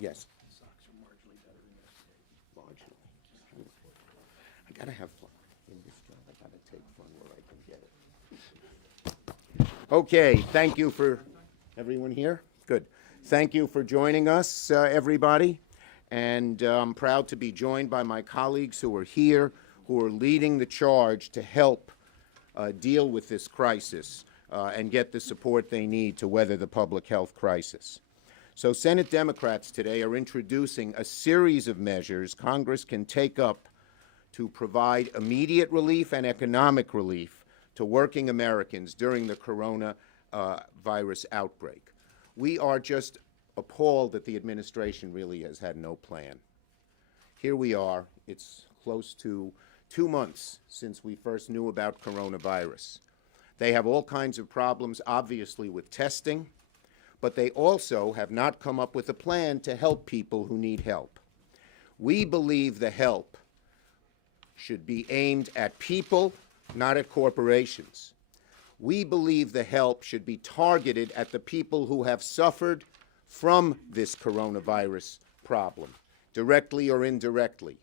Yes, Sox are marginally better than yesterday. marginally. I gotta have fun in this job. I gotta take fun where I can get it. Okay, thank you for everyone here. Good. Thank you for joining us, everybody. And I'm proud to be joined by my colleagues who are here, who are leading the charge to help deal with this crisis and get the support they need to weather the public health crisis. So Senate Democrats today are introducing a series of measures Congress can take up to provide immediate relief and economic relief to working Americans during the coronavirus outbreak. We are just appalled that the administration really has had no plan. Here we are. It's close to 2 months since we first knew about coronavirus. They have all kinds of problems, obviously, with testing, but they also have not come up with a plan to help people who need help. We believe the help should be aimed at people, not at corporations. We believe the help should be targeted at the people who have suffered from this coronavirus problem, directly or indirectly.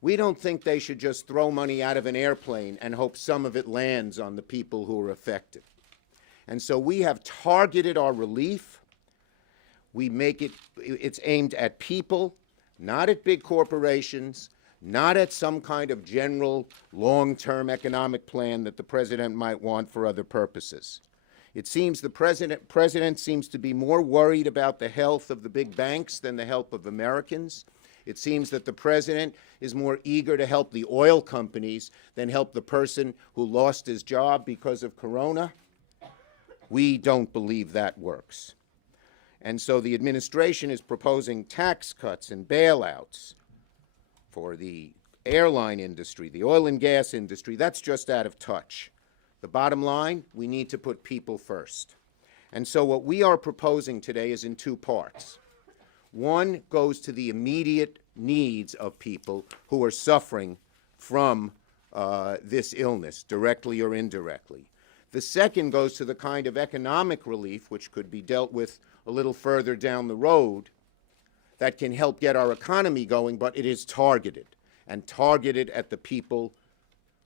We don't think they should just throw money out of an airplane and hope some of it lands on the people who are affected. And so we have targeted our relief. We make it's aimed at people, not at big corporations, not at some kind of general long-term economic plan that the president might want for other purposes. It seems the president seems to be more worried about the health of the big banks than the health of Americans. It seems that the president is more eager to help the oil companies than help the person who lost his job because of corona. We don't believe that works. And so the administration is proposing tax cuts and bailouts for the airline industry, the oil and gas industry. That's just out of touch. The bottom line, we need to put people first. And so what we are proposing today is in two parts. One goes to the immediate needs of people who are suffering from this illness, directly or indirectly. The second goes to the kind of economic relief, which could be dealt with a little further down the road, that can help get our economy going, but it is targeted, and targeted at the people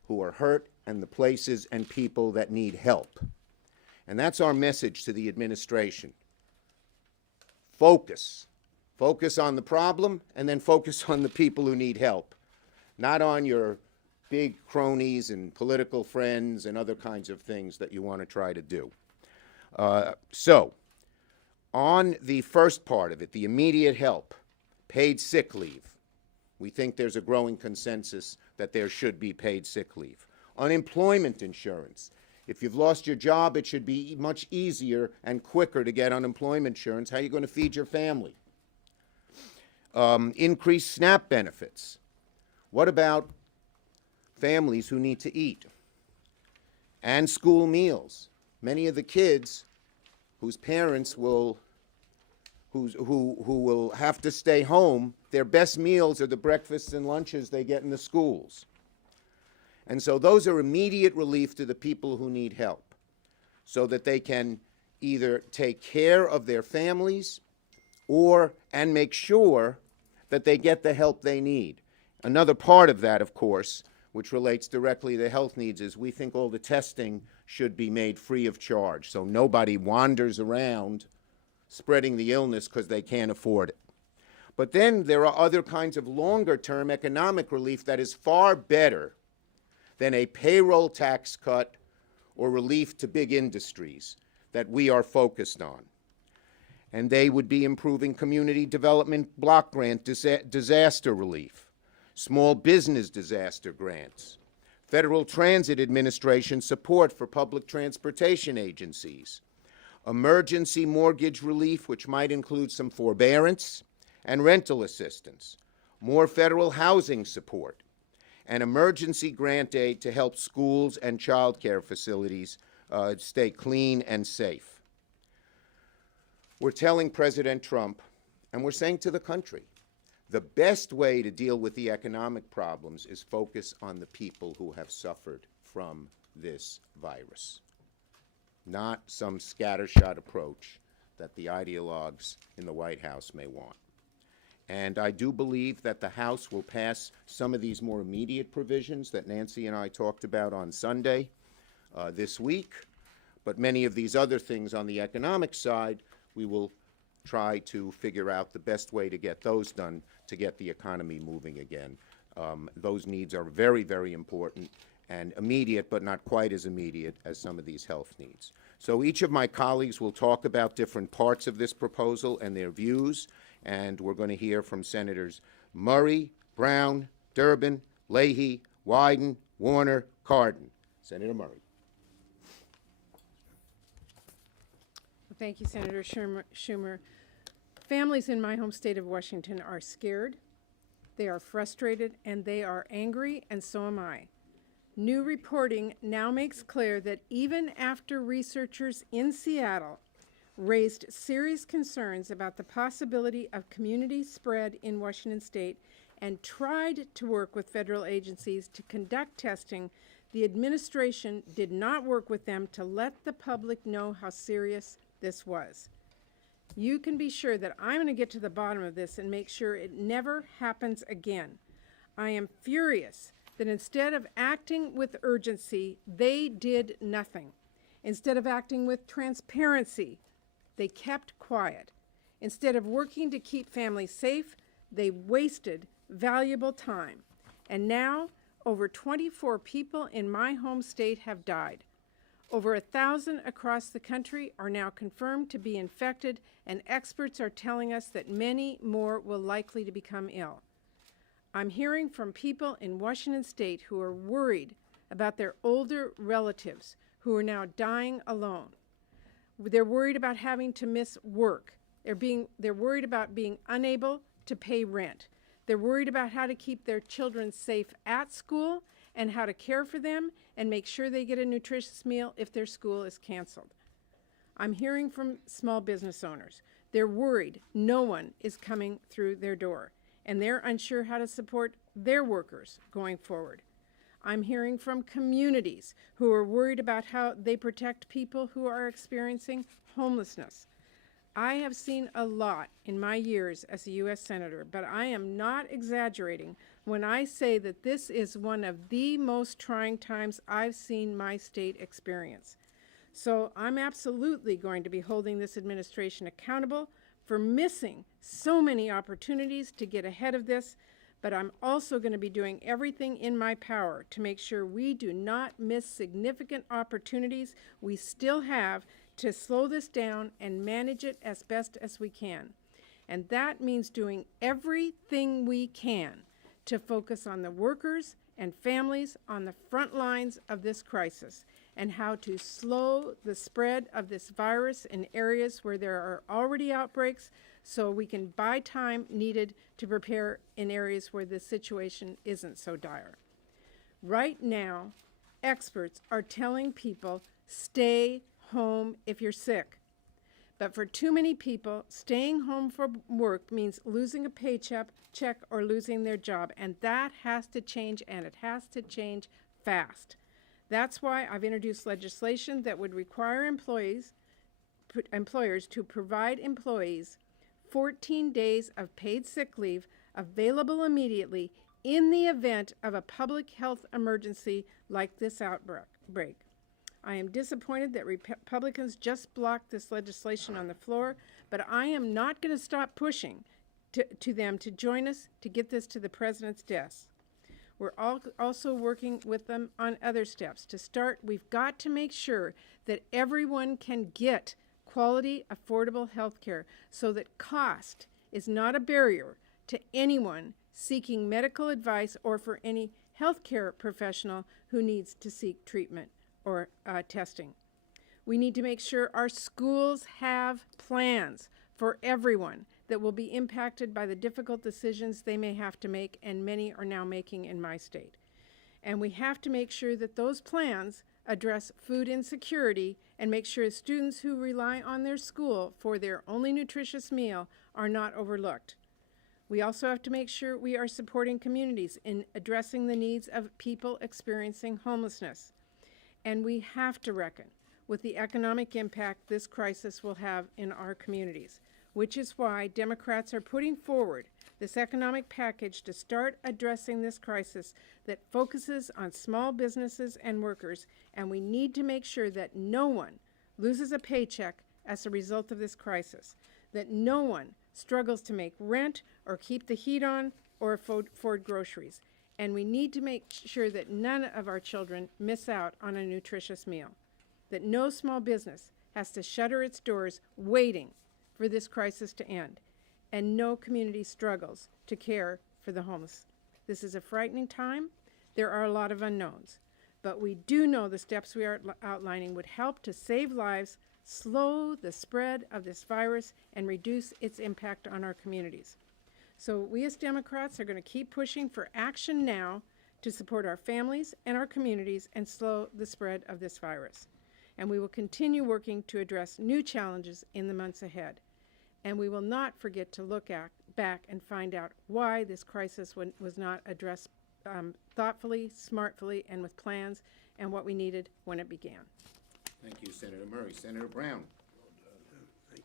who are hurt and the places and people that need help. And that's our message to the administration. Focus. Focus on the problem, and then focus on the people who need help, not on your big cronies and political friends and other kinds of things that you want to try to do. So, on the first part of it, the immediate help, paid sick leave, we think there's a growing consensus that there should be paid sick leave. Unemployment insurance. If you've lost your job, it should be much easier and quicker to get unemployment insurance. How are you going to feed your family? Increased SNAP benefits. What about families who need to eat? And school meals. Many of the kids whose parents will who will have to stay home, their best meals are the breakfasts and lunches they get in the schools. And so those are immediate relief to the people who need help, so that they can either take care of their families and make sure that they get the help they need. Another part of that, of course, which relates directly to health needs, is we think all the testing should be made free of charge, so nobody wanders around spreading the illness because they can't afford it. But then there are other kinds of longer-term economic relief that is far better than a payroll tax cut or relief to big industries that we are focused on. And they would be improving community development block grant disaster relief, small business disaster grants, Federal Transit Administration support for public transportation agencies, emergency mortgage relief, which might include some forbearance and rental assistance, more federal housing support, and emergency grant aid to help schools and child care facilities stay clean and safe. We're telling President Trump, and we're saying to the country, the best way to deal with the economic problems is focus on the people who have suffered from this virus, not some scattershot approach that the ideologues in the White House may want. And I do believe that the House will pass some of these more immediate provisions that Nancy and I talked about on Sunday this week. But many of these other things on the economic side, we will try to figure out the best way to get those done to get the economy moving again. Those needs are very, very important and immediate, but not quite as immediate as some of these health needs. So each of my colleagues will talk about different parts of this proposal and their views, and we're going to hear from Senators Murray, Brown, Durbin, Leahy, Wyden, Warner, Cardin. Senator Murray. Thank you, Senator Schumer. Families in my home state of Washington are scared, they are frustrated, and they are angry, and so am I. New reporting now makes clear that even after researchers in Seattle raised serious concerns about the possibility of community spread in Washington state and tried to work with federal agencies to conduct testing, the administration did not work with them to let the public know how serious this was. You can be sure that I'm going to get to the bottom of this and make sure it never happens again. I am furious that instead of acting with urgency, they did nothing. Instead of acting with transparency, they kept quiet. Instead of working to keep families safe, they wasted valuable time. And now, over 24 people in my home state have died. Over 1,000 across the country are now confirmed to be infected, and experts are telling us that many more will likely to become ill. I'm hearing from people in Washington state who are worried about their older relatives who are now dying alone. They're worried about having to miss work. They're worried about being unable to pay rent. They're worried about how to keep their children safe at school and how to care for them and make sure they get a nutritious meal if their school is canceled. I'm hearing from small business owners. They're worried no one is coming through their door, and they're unsure how to support their workers going forward. I'm hearing from communities who are worried about how they protect people who are experiencing homelessness. I have seen a lot in my years as a U.S. Senator, but I am not exaggerating when I say that this is one of the most trying times I've seen my state experience. So I'm absolutely going to be holding this administration accountable for missing so many opportunities to get ahead of this, but I'm also going to be doing everything in my power to make sure we do not miss significant opportunities we still have to slow this down and manage it as best as we can. And that means doing everything we can to focus on the workers and families on the front lines of this crisis and how to slow the spread of this virus in areas where there are already outbreaks so we can buy time needed to prepare in areas where the situation isn't so dire. Right now, experts are telling people stay home if you're sick. But for too many people, staying home from work means losing a paycheck or losing their job, and that has to change, and it has to change fast. That's why I've introduced legislation that would require employers to provide employees 14 days of paid sick leave available immediately in the event of a public health emergency like this outbreak. I am disappointed that Republicans just blocked this legislation on the floor, but I am not going to stop pushing to them to join us to get this to the president's desk. We're also working with them on other steps. To start, we've got to make sure that everyone can get quality, affordable health care so that cost is not a barrier to anyone seeking medical advice or for any healthcare professional who needs to seek treatment or testing. We need to make sure our schools have plans for everyone that will be impacted by the difficult decisions they may have to make, and many are now making in my state. And we have to make sure that those plans address food insecurity and make sure students who rely on their school for their only nutritious meal are not overlooked. We also have to make sure we are supporting communities in addressing the needs of people experiencing homelessness. And we have to reckon with the economic impact this crisis will have in our communities. which is why Democrats are putting forward this economic package to start addressing this crisis that focuses on small businesses and workers, and we need to make sure that no one loses a paycheck as a result of this crisis, that no one struggles to make rent or keep the heat on or afford groceries. And we need to make sure that none of our children miss out on a nutritious meal, that no small business has to shutter its doors waiting for this crisis to end, and no community struggles to care for the homeless. This is a frightening time. There are a lot of unknowns, but we do know the steps we are outlining would help to save lives, slow the spread of this virus, and reduce its impact on our communities. So we as Democrats are going to keep pushing for action now to support our families and our communities and slow the spread of this virus. And we will continue working to address new challenges in the months ahead. And we will not forget to look back and find out why this crisis was not addressed thoughtfully, smartly, and with plans, and what we needed when it began. Thank you, Senator Murray. Senator Brown. Thank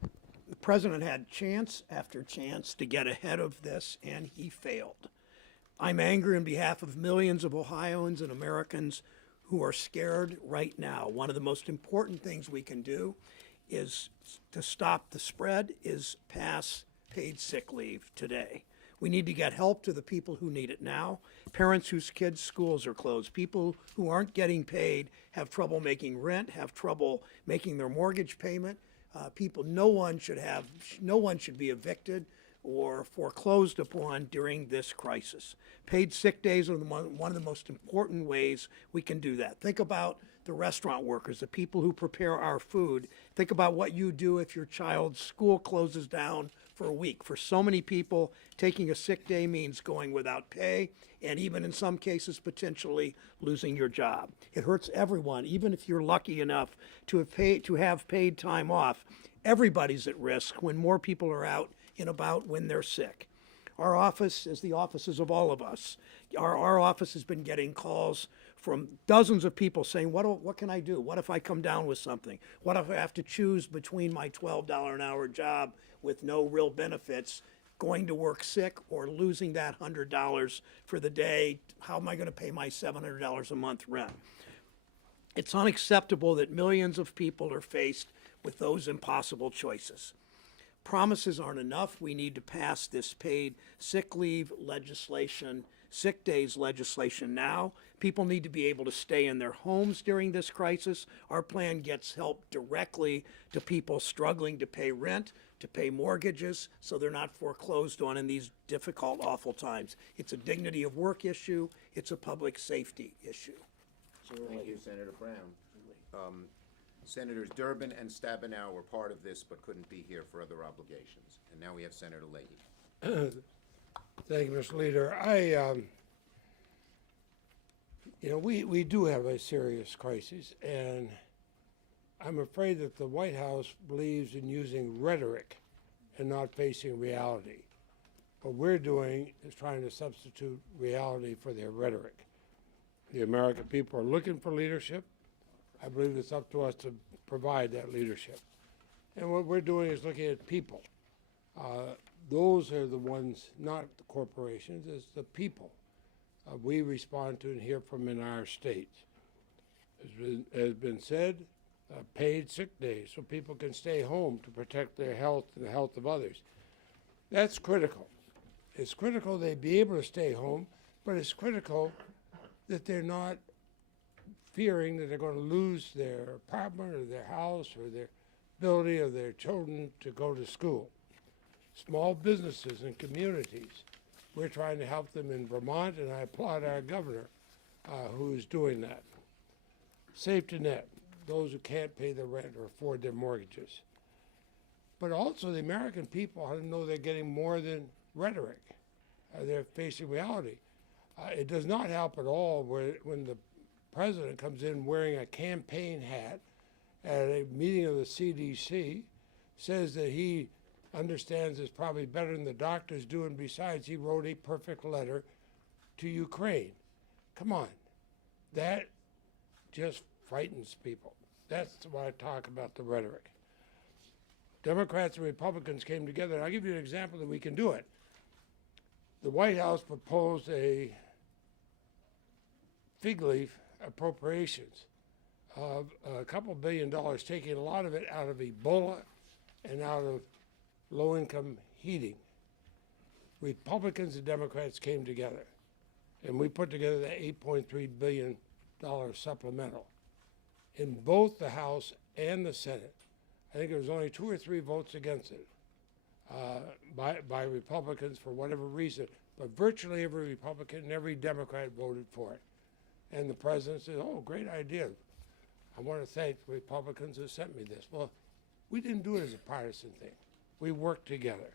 you. The president had chance after chance to get ahead of this, and he failed. I'm angry on behalf of millions of Ohioans and Americans who are scared right now. One of the most important things we can do is to stop the spread is pass paid sick leave today. We need to get help to the people who need it now. Parents whose kids' schools are closed, people who aren't getting paid, have trouble making rent, have trouble making their mortgage payment. No one should be evicted or foreclosed upon during this crisis. Paid sick days are one of the most important ways we can do that. Think about the restaurant workers, the people who prepare our food. Think about what you do if your child's school closes down for a week. For so many people, taking a sick day means going without pay, and even in some cases, potentially losing your job. It hurts everyone, even if you're lucky enough to have paid time off. Everybody's at risk when more people are out and about when they're sick. Our office, as the offices of all of us, our office has been getting calls from dozens of people saying, what can I do? What if I come down with something? What if I have to choose between my $12 an hour job with no real benefits, going to work sick, or losing that $100 for the day? How am I going to pay my $700 a month rent? It's unacceptable that millions of people are faced with those impossible choices. Promises aren't enough. We need to pass this paid sick leave legislation, sick days legislation now. People need to be able to stay in their homes during this crisis. Our plan gets help directly to people struggling to pay rent, to pay mortgages, so they're not foreclosed on in these difficult, awful times. It's a dignity of work issue. It's a public safety issue. Thank you, Senator Brown. Senators Durbin and Stabenow were part of this but couldn't be here for other obligations. And now we have Senator Leahy. Thank you, Mr. Leader. We do have a serious crisis, and I'm afraid that the White House believes in using rhetoric and not facing reality. What we're doing is trying to substitute reality for their rhetoric. The American people are looking for leadership. I believe it's up to us to provide that leadership. And what we're doing is looking at people. Those are the ones, not the corporations, it's the people we respond to and hear from in our states. As has been said, paid sick days so people can stay home to protect their health and the health of others. That's critical. It's critical they be able to stay home, but it's critical that they're not fearing that they're going to lose their apartment or their house or their ability of their children to go to school. Small businesses and communities, we're trying to help them in Vermont, and I applaud our governor who's doing that. Safety net, those who can't pay their rent or afford their mortgages. But also the American people ought to know they're getting more than rhetoric. They're facing reality. It does not help at all when the president comes in wearing a campaign hat at a meeting of the CDC, says that he understands it's probably better than the doctors do, and besides, he wrote a perfect letter to Ukraine. Come on. That just frightens people. That's why I talk about the rhetoric. Democrats and Republicans came together, and I'll give you an example that we can do it. The White House proposed a fig leaf appropriations of a couple $2 billion, taking a lot of it out of Ebola and out of low-income heating. Republicans and Democrats came together, and we put together the $8.3 billion supplemental. In both the House and the Senate, I think there was only 2 or 3 votes against it by Republicans for whatever reason, but virtually every Republican and every Democrat voted for it. And the president said, oh, great idea. I want to thank the Republicans who sent me this. Well, we didn't do it as a partisan thing. We worked together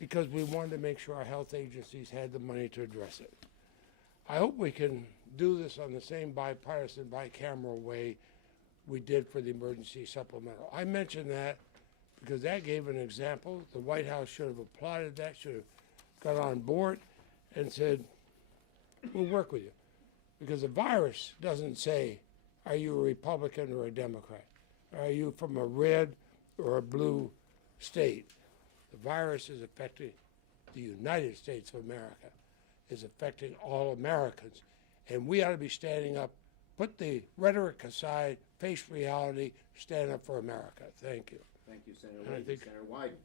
because we wanted to make sure our health agencies had the money to address it. I hope we can do this on the same bipartisan, bicameral way we did for the emergency supplemental. I mentioned that because that gave an example. The White House should have applauded that, should have got on board and said, we'll work with you. Because the virus doesn't say, are you a Republican or a Democrat? Are you from a red or a blue state? The virus is affecting the United States of America, is affecting all Americans. And we ought to be standing up, put the rhetoric aside, face reality, stand up for America. Thank you. Thank you, Senator I Wade. think- Senator Wyden.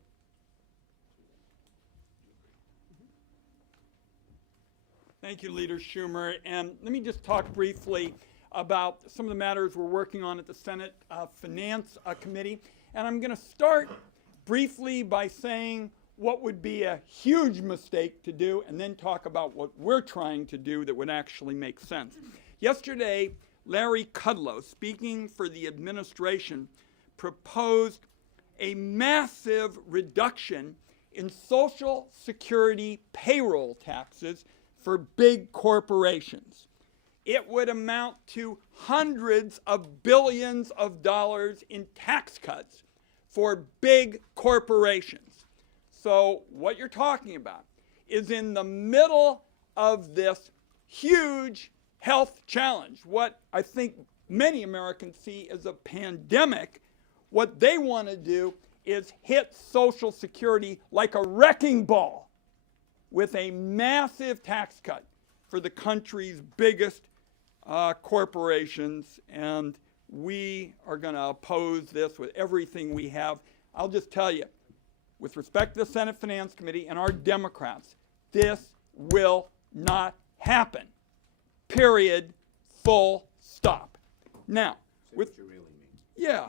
Thank you, Leader Schumer. And let me just talk briefly about some of the matters we're working on at the Senate Finance Committee. And I'm going to start briefly by saying what would be a huge mistake to do, and then talk about what we're trying to do that would actually make sense. Yesterday, Larry Kudlow, speaking for the administration, proposed a massive reduction in Social Security payroll taxes for big corporations. It would amount to hundreds of billions of dollars in tax cuts for big corporations. So what you're talking about is in the middle of this huge health challenge, what I think many Americans see as a pandemic. What they want to do is hit Social Security like a wrecking ball with a massive tax cut for the country's biggest corporations, and we are going to oppose this with everything we have. I'll just tell you, with respect to the Senate Finance Committee and our Democrats, this will not happen. Period. Full stop. Now, with What you really mean. yeah.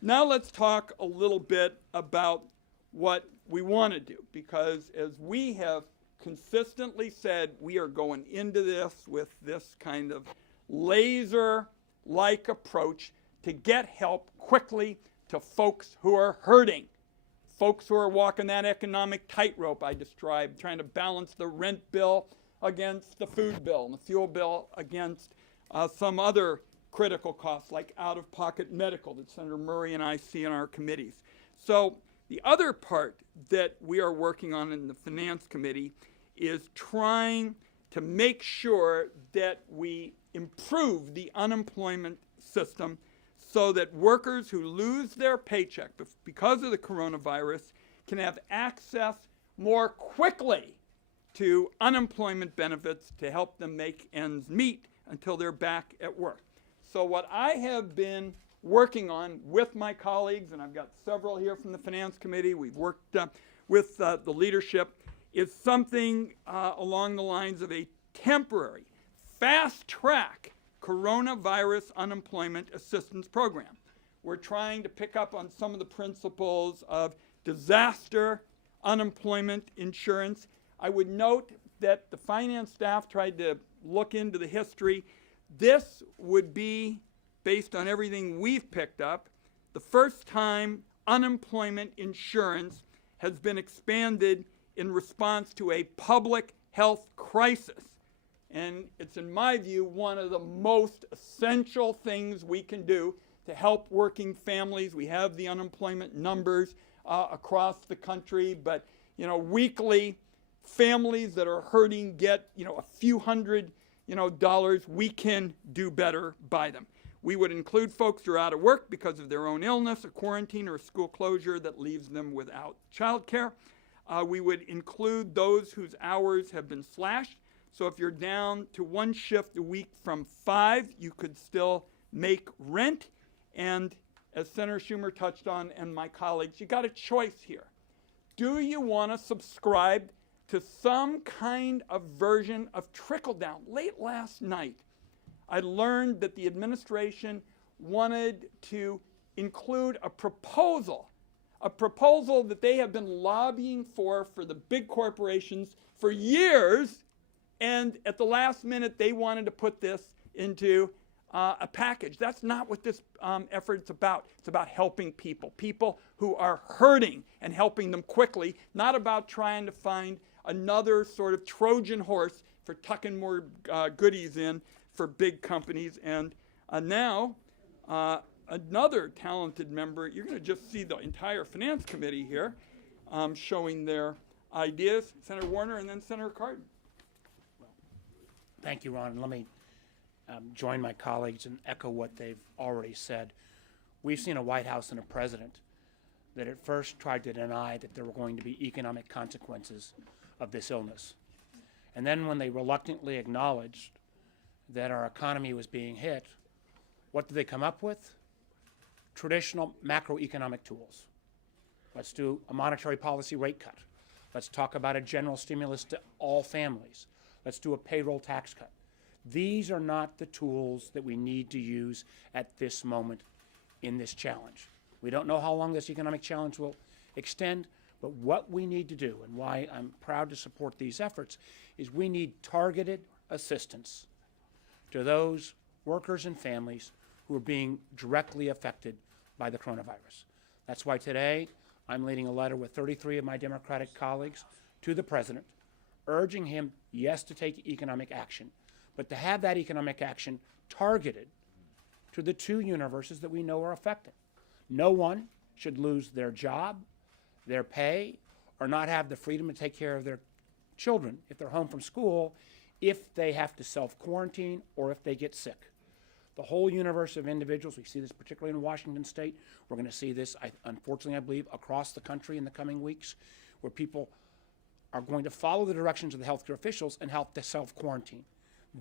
Now let's talk a little bit about what we want to do, because as we have consistently said, we are going into this with this kind of laser-like approach to get help quickly to folks who are hurting, folks who are walking that economic tightrope I described, trying to balance the rent bill against the food bill and the fuel bill against some other critical costs like out-of-pocket medical that Senator Murray and I see in our committees. So the other part that we are working on in the Finance Committee is trying to make sure that we improve the unemployment system so that workers who lose their paycheck because of the coronavirus can have access more quickly to unemployment benefits to help them make ends meet until they're back at work. So what I have been working on with my colleagues, and I've got several here from the Finance Committee, we've worked with the leadership, is something along the lines of a temporary, fast-track coronavirus unemployment assistance program. We're trying to pick up on some of the principles of disaster unemployment insurance. I would note that the finance staff tried to look into the history. This would be, based on everything we've picked up, the first time unemployment insurance has been expanded in response to a public health crisis. And it's, in my view, one of the most essential things we can do to help working families. We have the unemployment numbers across the country, but weekly families that are hurting get a few hundred dollars. We can do better by them. We would include folks who are out of work because of their own illness, a quarantine, or a school closure that leaves them without child care. We would include those whose hours have been slashed. So if you're down to 1 shift a week from 5, you could still make rent. And as Senator Schumer touched on and my colleagues, you got a choice here. Do you want to subscribe to some kind of version of trickle down? Late last night, I learned that the administration wanted to include a proposal that they have been lobbying for the big corporations for years, and at the last minute they wanted to put this into a package. That's not what this effort is about. It's about helping people who are hurting and helping them quickly, not about trying to find another sort of Trojan horse for tucking more goodies in for big companies. And now another talented member, you're going to just see the entire Finance Committee here showing their ideas, Senator Warner and then Senator Cardin. Thank you, Ron. Let me join my colleagues and echo what they've already said. We've seen a White House and a president that at first tried to deny that there were going to be economic consequences of this illness. And then when they reluctantly acknowledged that our economy was being hit, what did they come up with? Traditional macroeconomic tools. Let's do a monetary policy rate cut. Let's talk about a general stimulus to all families. Let's do a payroll tax cut. These are not the tools that we need to use at this moment in this challenge. We don't know how long this economic challenge will extend, but what we need to do, and why I'm proud to support these efforts, is we need targeted assistance to those workers and families who are being directly affected by the coronavirus. That's why today I'm leading a letter with 33 of my Democratic colleagues to the President, urging him, yes, to take economic action, but to have that economic action targeted to the 2 universes that we know are affected. No one should lose their job, their pay, or not have the freedom to take care of their children if they're home from school, if they have to self-quarantine or if they get sick. The whole universe of individuals, we see this particularly in Washington State. We're going to see this, unfortunately, I believe, across the country in the coming weeks, where people are going to follow the directions of the healthcare officials and help to self-quarantine.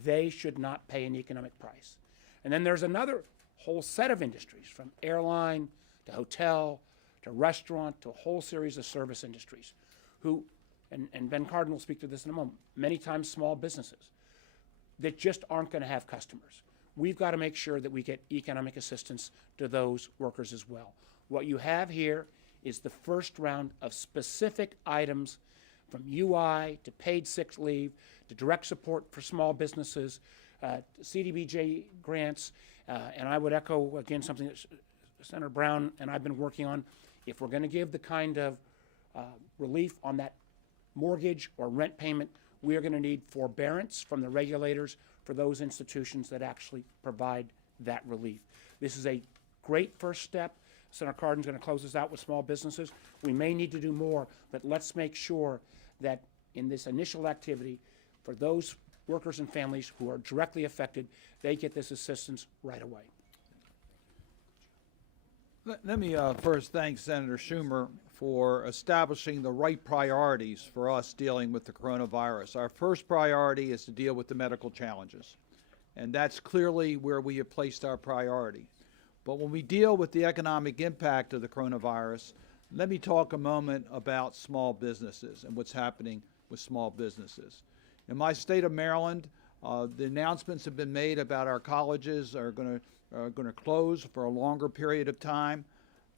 They should not pay an economic price. And then there's another whole set of industries, from airline to hotel to restaurant to a whole series of service industries, who, and Ben Cardin will speak to this in a moment, many times small businesses that just aren't going to have customers. We've got to make sure that we get economic assistance to those workers as well. What you have here is the first round of specific items, from UI to paid sick leave to direct support for small businesses, CDBG grants, and I would echo again something that Senator Brown and I've been working on. If we're going to give the kind of relief on that mortgage or rent payment, we are going to need forbearance from the regulators for those institutions that actually provide that relief. This is a great first step. Senator Cardin's going to close us out with small businesses. We may need to do more, but let's make sure that in this initial activity, for those workers and families who are directly affected, they get this assistance right away. Let me first thank Senator Schumer for establishing the right priorities for us dealing with the coronavirus. Our first priority is to deal with the medical challenges, and that's clearly where we have placed our priority. But when we deal with the economic impact of the coronavirus, let me talk a moment about small businesses and what's happening with small businesses. In my state of Maryland, the announcements have been made about our colleges are going to close for a longer period of time.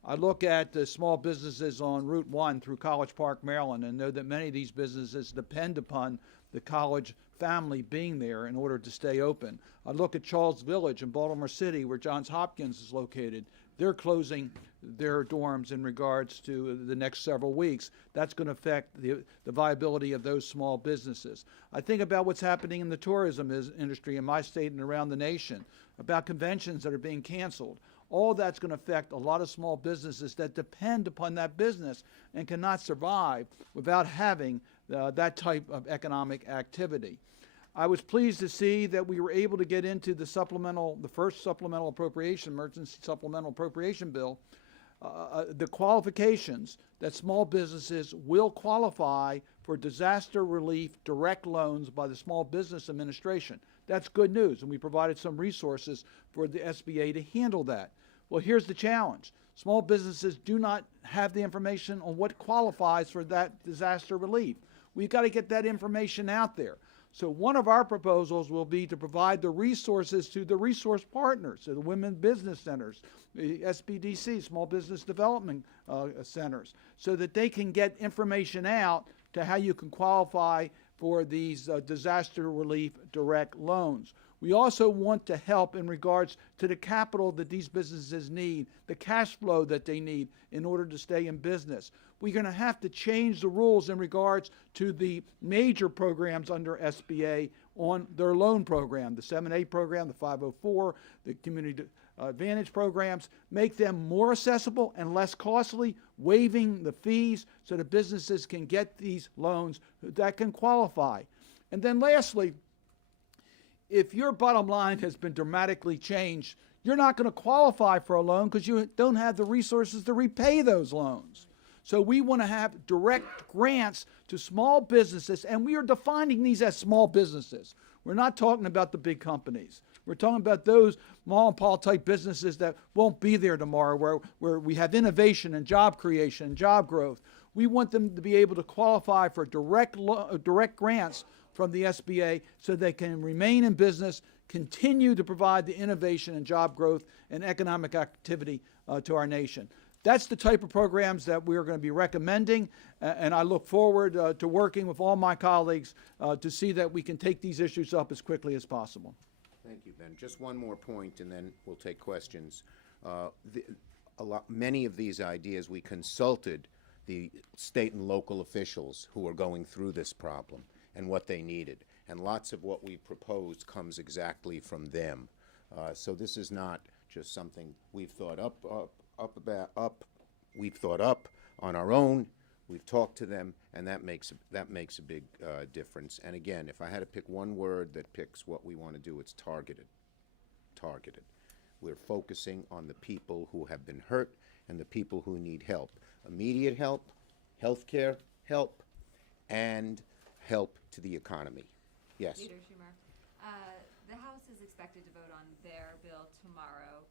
I look at the small businesses on Route 1 through College Park, Maryland, and know that many of these businesses depend upon the college family being there in order to stay open. I look at Charles Village in Baltimore City, where Johns Hopkins is located. They're closing their dorms in regards to the next several weeks. That's going to affect the viability of those small businesses. I think about what's happening in the tourism industry in my state and around the nation, about conventions that are being canceled. All that's going to affect a lot of small businesses that depend upon that business and cannot survive without having that type of economic activity. I was pleased to see that we were able to get into the first supplemental appropriation, emergency supplemental appropriation bill, the qualifications that small businesses will qualify for disaster relief direct loans by the Small Business Administration. That's good news, and we provided some resources for the SBA to handle that. Well, here's the challenge. Small businesses do not have the information on what qualifies for that disaster relief. We've got to get that information out there. So one of our proposals will be to provide the resources to the resource partners, so the women business centers, the SBDC, small business development centers, so that they can get information out to how you can qualify for these disaster relief direct loans. We also want to help in regards to the capital that these businesses need, the cash flow that they need in order to stay in business. We're going to have to change the rules in regards to the major programs under SBA on their loan program, the 7A program, the 504, the Community Advantage programs, make them more accessible and less costly, waiving the fees so that businesses can get these loans that can qualify. And then lastly, if your bottom line has been dramatically changed, you're not going to qualify for a loan because you don't have the resources to repay those loans. So we want to have direct grants to small businesses, and we are defining these as small businesses. We're not talking about the big companies. We're talking about those mom and pop type businesses that won't be there tomorrow, where we have innovation and job creation and job growth. We want them to be able to qualify for direct grants from the SBA so they can remain in business, continue to provide the innovation and job growth and economic activity to our nation. That's the type of programs that we're going to be recommending, and I look forward to working with all my colleagues to see that we can take these issues up as quickly as possible. Thank you, Ben. Just one more point, and then we'll take questions. Many of these ideas, we consulted the state and local officials who are going through this problem and what they needed. And lots of what we proposed comes exactly from them. So this is not just something we've thought we've thought up on our own. We've talked to them, and that makes a big difference. And again, if I had to pick one word that picks what we want to do, it's targeted. Targeted. We're focusing on the people who have been hurt and the people who need help. Immediate help, healthcare help, and help to the economy. Yes. Leader Schumer, the House is expected to vote on their bill tomorrow.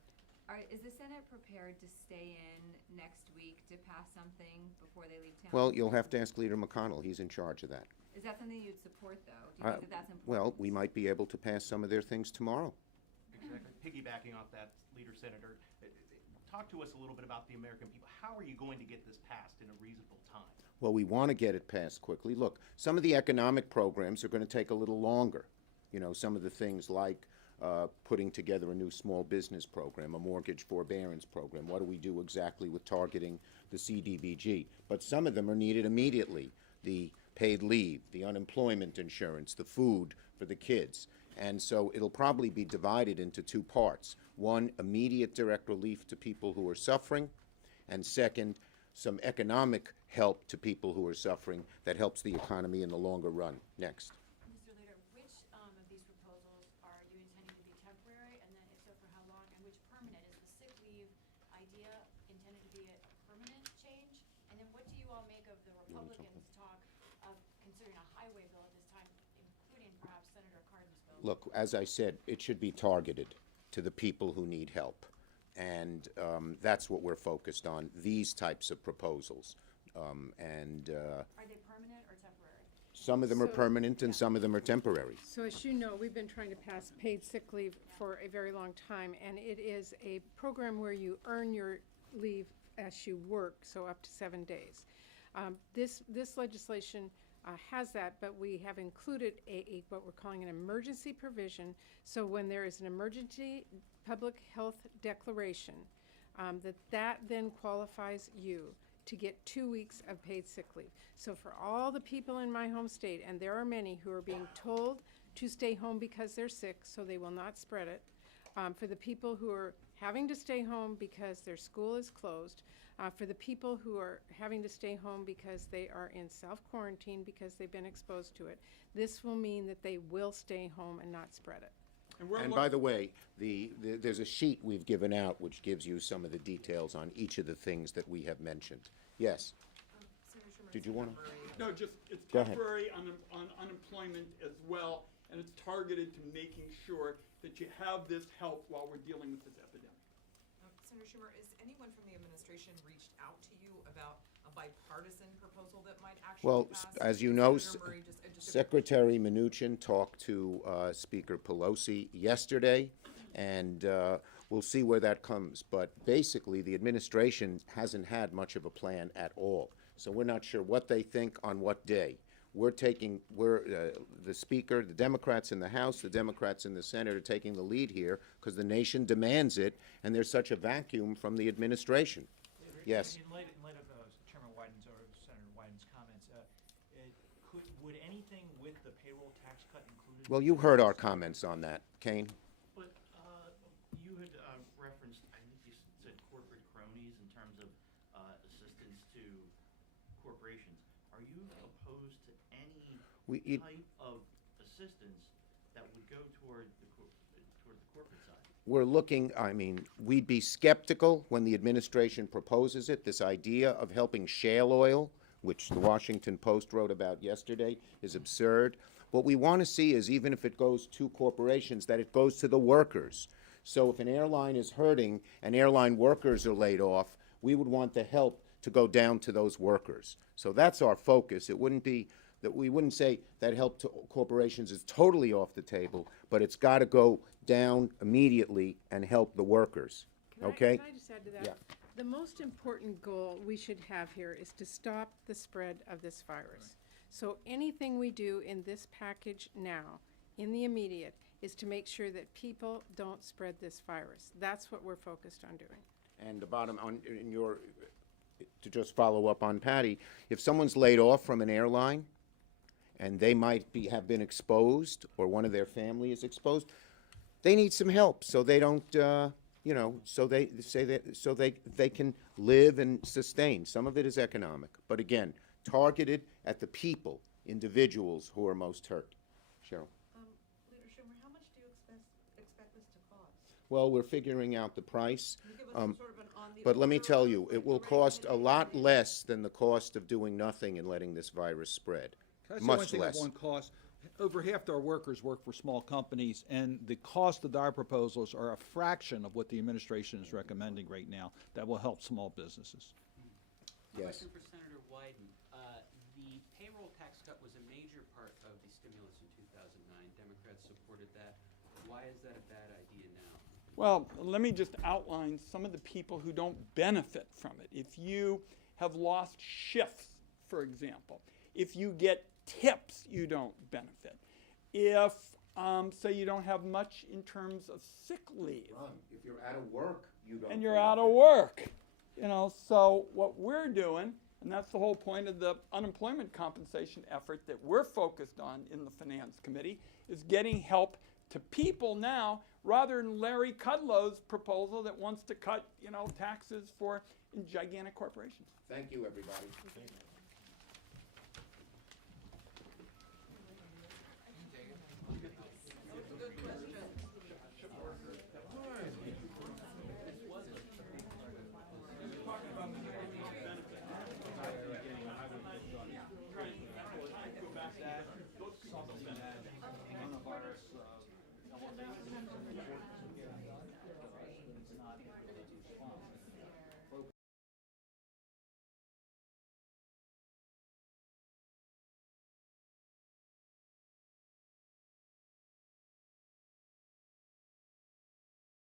Is the Senate prepared to stay in next week to pass something before they leave town? Well, you'll have to ask Leader McConnell. He's in charge of that. Is that something you'd support, though? Do you think that that's important? Well, we might be able to pass some of their things tomorrow. Exactly. Piggybacking off that, Leader Senator, talk to us a little bit about the American people. How are you going to get this passed in a reasonable time? Well, we want to get it passed quickly. Look, some of the economic programs are going to take a little longer. You know, some of the things like putting together a new small business program, a mortgage forbearance program. What do we do exactly with targeting the CDBG? But some of them are needed immediately. The paid leave, the unemployment insurance, the food for the kids. And so it'll probably be divided into two parts. One, immediate direct relief to people who are suffering, and second, some economic help to people who are suffering that helps the economy in the longer run. Next. Mr. Leader, which of these proposals are you intending to be temporary, and then if so, for how long, and which permanent? Is the sick leave idea intended to be a permanent change? And then what do you all make of the Republicans' talk of considering a highway bill at this time, including perhaps Senator Cardin's bill? Look, as I said, it should be targeted to the people who need help. And that's what we're focused on, these types of proposals. Are they permanent or temporary? Some of them are permanent and some of them are temporary. So as you know, we've been trying to pass paid sick leave for a very long time, and it is a program where you earn your leave as you work, so up to 7 days. This legislation has that, but we have included what we're calling an emergency provision. So when there is an emergency public health declaration, that then qualifies you to get 2 weeks of paid sick leave. So for all the people in my home state, and there are many who are being told to stay home because they're sick, so they will not spread it, for the people who are having to stay home because their school is closed, for the people who are having to stay home because they are in self-quarantine because they've been exposed to it. This will mean that they will stay home and not spread it. And by the way, there's a sheet we've given out which gives you some of the details on each of the things that we have mentioned. Yes? Did you want to? No, just, it's Go ahead. temporary on unemployment as well, and it's targeted to making sure that you have this help while we're dealing with this epidemic. Senator Schumer, is anyone from the administration reached out to you about a bipartisan proposal that might actually Well, pass? as you know, Senator Murray just a- Secretary Mnuchin talked to Speaker Pelosi yesterday, and we'll see where that comes. But basically, the administration hasn't had much of a plan at all. So we're not sure what they think on what day. The Speaker, the Democrats in the House, the Democrats in the Senate are taking the lead here because the nation demands it, and there's such a vacuum from the administration. Yes. In light of Chairman Wyden's or Senator Wyden's comments, would anything with the payroll tax cut included? Well, you heard our comments on that, Kane. But you had referenced, I think you said corporate cronies in terms of assistance to corporations. Are you opposed to any type of assistance that would go toward the corporate side? We're looking, I mean, we'd be skeptical when the administration proposes it. This idea of helping shale oil, which the Washington Post wrote about yesterday, is absurd. What we want to see is, even if it goes to corporations, that it goes to the workers. So if an airline is hurting and airline workers are laid off, we would want the help to go down to those workers. So that's our focus. It wouldn't be that we wouldn't say that help to corporations is totally off the table, but it's got to go down immediately and help the workers. Okay? Can I just add to that? Yeah. The most important goal we should have here is to stop the spread of this virus. So anything we do in this package now, in the immediate, is to make sure that people don't spread this virus. That's what we're focused on doing. And the bottom, to just follow up on Patty, if someone's laid off from an airline and they might have been exposed, or one of their family is exposed, they need some help so they don't, so they can live and sustain. Some of it is economic, but again, targeted at the people, individuals who are most hurt. Cheryl. Leader Schumer, how much do you expect this to cost? Well, we're figuring out the price. Can you give us sort of an on the But let me order tell of, you, like, it will the rate cost that a it lot may- less than the cost of doing nothing and letting this virus spread. Can I say one Much thing less. on cost? Over half our workers work for small companies, and the cost of our proposals are a fraction of what the administration is recommending right now. That will help small businesses. Yes. Question for Senator Wyden. The payroll tax cut was a major part of the stimulus in 2009. Democrats supported that. Why is that a bad idea now? Well, let me just outline some of the people who don't benefit from it. If you have lost shifts, for example, if you get tips, you don't benefit. If, say, you don't have much in terms of sick leave. If you're out of work, you don't. And you're out of work. So what we're doing, and that's the whole point of the unemployment compensation effort that we're focused on in the Finance Committee, is getting help to people now, rather than Larry Kudlow's proposal that wants to cut, taxes for gigantic corporations. Thank you, everybody.